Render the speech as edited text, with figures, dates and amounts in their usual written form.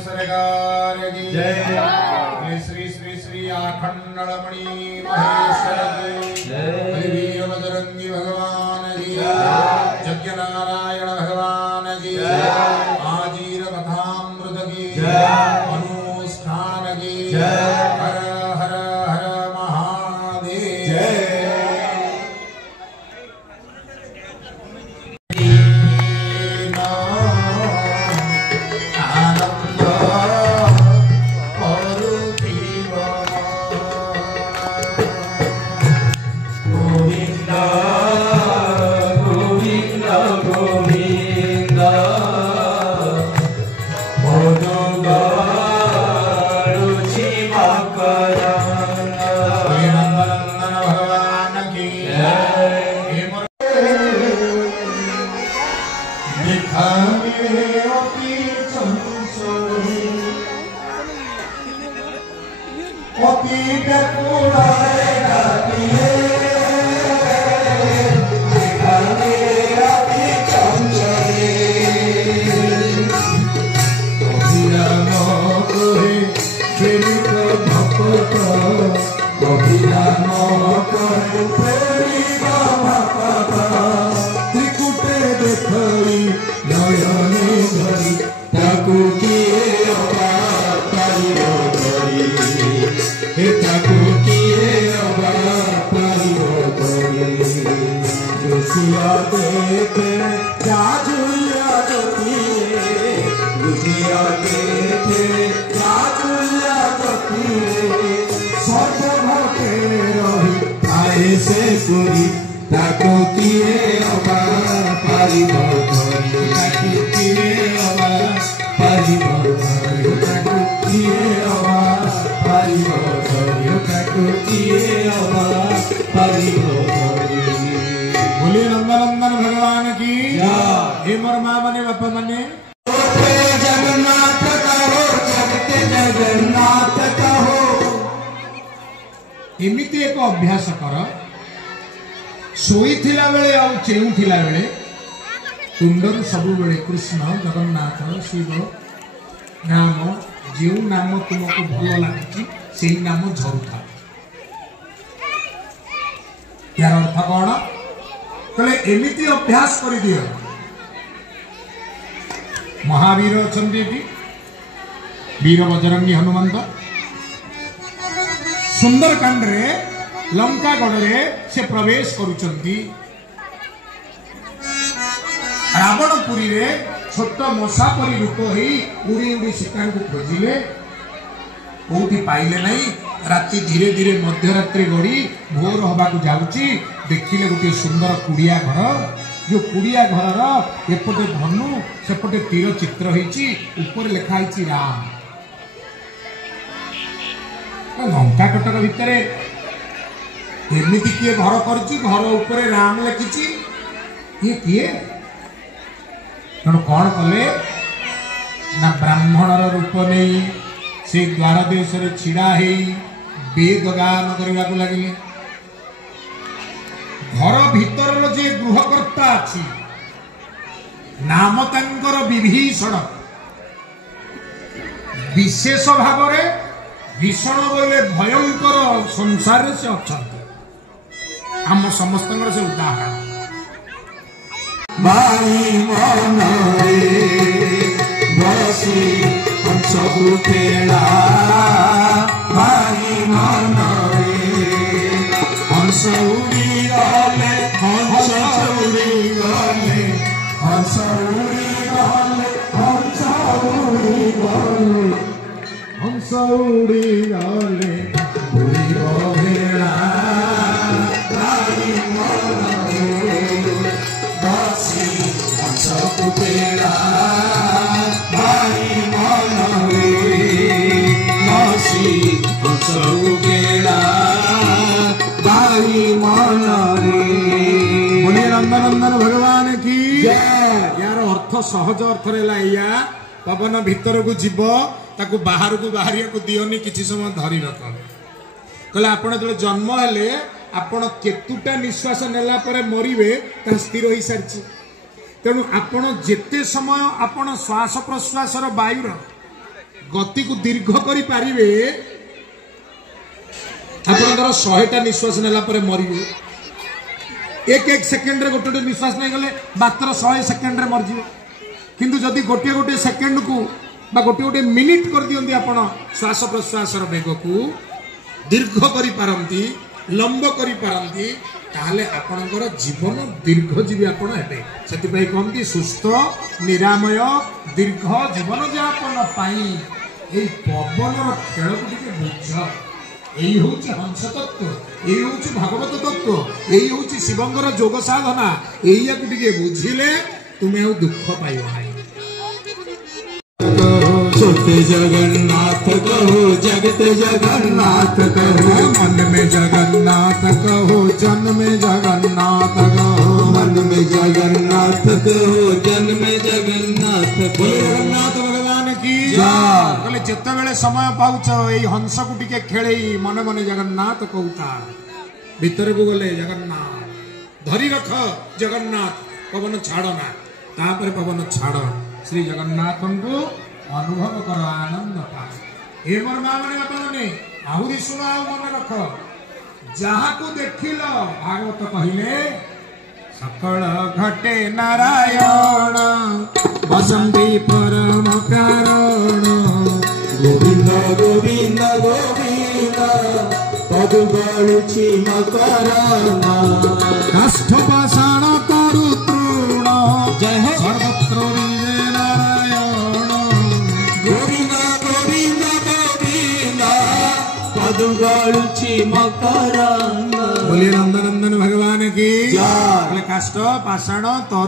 सरकार की जय। श्री श्री श्री आखंडमणि महेश्वर की जय। वीर बजरंगी भगवान की जय। यज्ञ नारायण भगवान की जय। आजीर कथामृत की जय। अनुष्ठान की जय। हर हर हर महादेव जय। बोलिए नंदनंदन भगवान की हे मोर मां मने बापा मने जगन्नाथ कहो जगते जगन्नाथ कहो। एमिति एक अभ्यास कर शोईथिला बेले आ चेउथिला बेले तुंडर सबु बेले कृष्ण जगन्नाथ शिव नाम जो नाम तुमको भल लगी से नाम झरुथा। यार अर्थ कौन कले एमिति अभ्यास कर दियो। महावीर अछंती वीर बजरंगी हनुमंत सुंदरकांड रे लंका गढ़ रे से प्रवेश करुचंती। रावणपुरी रे छोट मशा परी रूप ही उड़ी उड़ी सीता को खोजिले कोठी पाइले नहीं। राति धीरे धीरे मध्यरात्रि गड़ी भोर हवा को जाउची देखिले गोटे सुंदर कुड़िया घर जो कुड़िया घर एपटे धनु सेपटे तीर चित्र होईची ऊपर लिखा होईची राम। लंका कटक भितर एमिति किए घर करची घर ऊपर राम लिखिची ये किए कौन कले ना ब्राह्मणर रूप नहीं से द्वार देश छिड़ा है वेद गान करने को लगे। घर भीतर जे गृहकर्ता अच्छी नाम तंकर विभीषण विशेष भाव भीषण बोले भयंकर संसार से अच्छा आम समस्त से उदाहरण बाई मन बसी सबु पेड़ा बाई मन हंस उड़ी गले हंस उड़ी गले हंस उड़ी गले हंस उड़ी गले हंस उड़ी गले उड़ी भेड़ा बाई मन बसी हंस पेड़ा बाई मन बसी हंस पेड़ा बाई मन। बोलिए नंदनंदन भगवान की यार अर्थ सहज अर्थ या पवन भीतर को जीव ताकू बाहर को बाहर को दियोनी किसी समय धरी रख कहले आपण जो जन्म हेले आपण केतुटा निश्वास नेला परे मरिवे ता स्थिर होई सारची तेणु आपण जेते समय आपण श्वास प्रश्वास वायुर गति को दीर्घ करि पारिबे आपनकर 100टा निश्वास नेला परे मरिबे एक एक सेकेंड रे गोटे निश्वास नहीं गले मात्र 100 सेकेंड रे मरजिबे किंतु जदि गोटे गोटे सेकेंड को बा गोटे गोटे मिनिट कर दियंती आपण श्वास प्रश्वास वेग को दीर्घ करि पारंती लंब करि पारंती ताहले आपणकर जीवन दीर्घजीवी आपण हेबे सेति पई कहंती सुस्थ निरामय दीर्घ जीवन यापन पाई ए पवनर खेल को टिके बुझ एई होउची हंस तत्व एई होउची भागवत तत्व एई होउची शिवंगर जोग साधना एइया को टिके बुझिले तुमे आ दुख पाइबो नाही छोटे जगन्नाथ कहो जगत जगन्नाथ कहो मन में जगन्नाथ कहो जन में जगन्नाथ कहो मन में जगन्नाथ कहो जन में जगन्नाथ कहो जगन्नाथ भगवान की कहले जेते बेले समय पाउछ एई हंस को टिके खेलेई मन मन जगन्नाथ कहूता भीतर को गले जगन्नाथ धरी रख जगन्नाथ पवन छाड़ना तापर पवन छाड़ श्री जगन्नाथ को अनुभव कर आनंद पा हे मोर मां माने बापा माने आहुरी सुनो आ मन रख जहा को देखिल भागवत कहिले सकल घटे नारायण बसंती परम कारण गोविंद गोविंद गोविंद पदु गळुछि मकरना काष्ठ पाषाण तरु तृण जय हे सर्वत्र विजय नारायण गोविंद गोविंद गोविंद पदु गळुछि मकरना बोलिए नंदनंदन भगवान की जय। काष्ठ पाषाण तरु